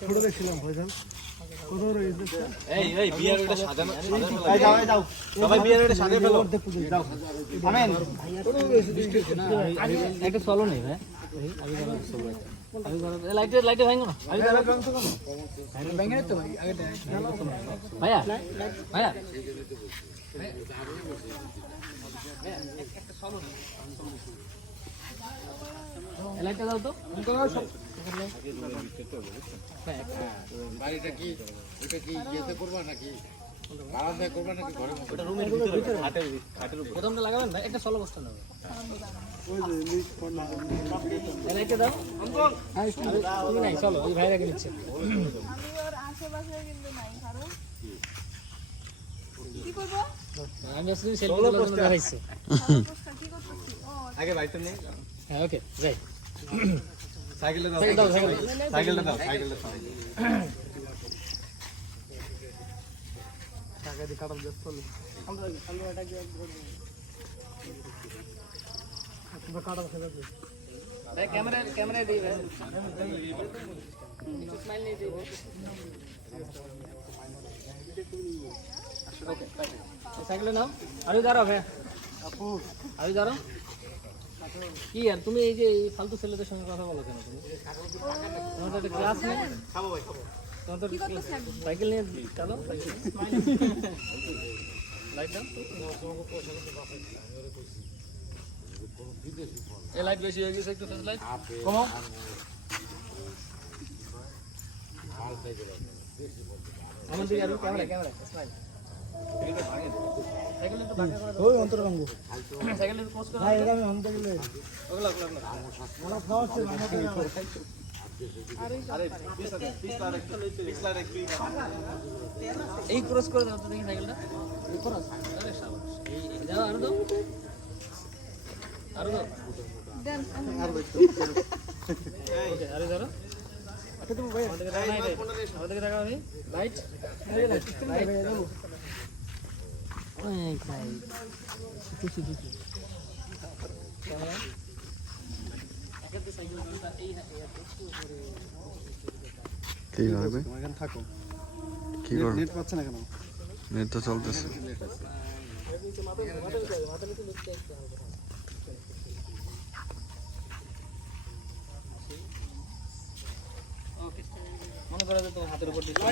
ছোট দেখছিলাম ফয়সাল চলো নেই লাইটে লাইটে ভাঙো না ভাইয়া ভাইয়া লাইটটা দাও তো বাড়িটা কি ওটা কি ইয়েতে করবা নাকি বারান্দায় করবা নাকি ঘরে ওটা রুমের ভিতরে খাটের উপর প্রথমটা লাগাবেন ভাই একটা সলো বস্তা নেবে লাইটটা দাও তুমি নাই চলো এই ভাই রেখে নিচ্ছে কি করব আমি আসলে সেলফি তোলার জন্য দেখাইছি আগে বাইকটা নেই হ্যাঁ ওকে যাই সাইকেলটা দাও সাইকেলটা দাও সাইকেলটা টাকা দিয়ে কাটাল ব্যস্ত হলো আমরা এটা কি আমরা কাটাল খেলা ভাই ক্যামেরা দিই ভাই স্মাইল নিয়ে দিই ওকে সাইকেল নাও আরে দাঁড়াও ভাই আপু আরে দাঁড়াও কি আর তুমি এই যে ফালতু ছেলেদের সঙ্গে কথা বলো কেন তুমি তোমাদের একটা ক্লাস নেই খাবো ভাই খাবো তোমাদের সাইকেল নিয়ে চলো লাইট দাও এই লাইট বেশি হয়ে গেছে একটু লাইট কমাও আমার দিকে আর ক্যামেরা স্মাইল সাইকেল একটু বাঁকা করে দাও ওই অন্তরঙ্গ সাইকেল একটু পোস্ট করো ভাই এটা আমি অন্তর গেলে ওগুলা ওরা খাওয়াচ্ছে এই ক্রস করে দাও তো দেখি সাইকেলটা ক্রস আরে শাবাশ এই দাও আরো দাও দেন ওকে আরে দাও আচ্ছা তুমি ভাই আমাদের টাকা নাই আমাদের টাকা নেই লাইট লাইট দাও ওই ভাই কিছু ক্যামেরা একাতে সাইকেল দাও এই কি হবে এখানে থাকো কি করব নেট পাচ্ছে না কেন নেট তো চলতেছে ওকে মনে করে তোমার হাতের উপর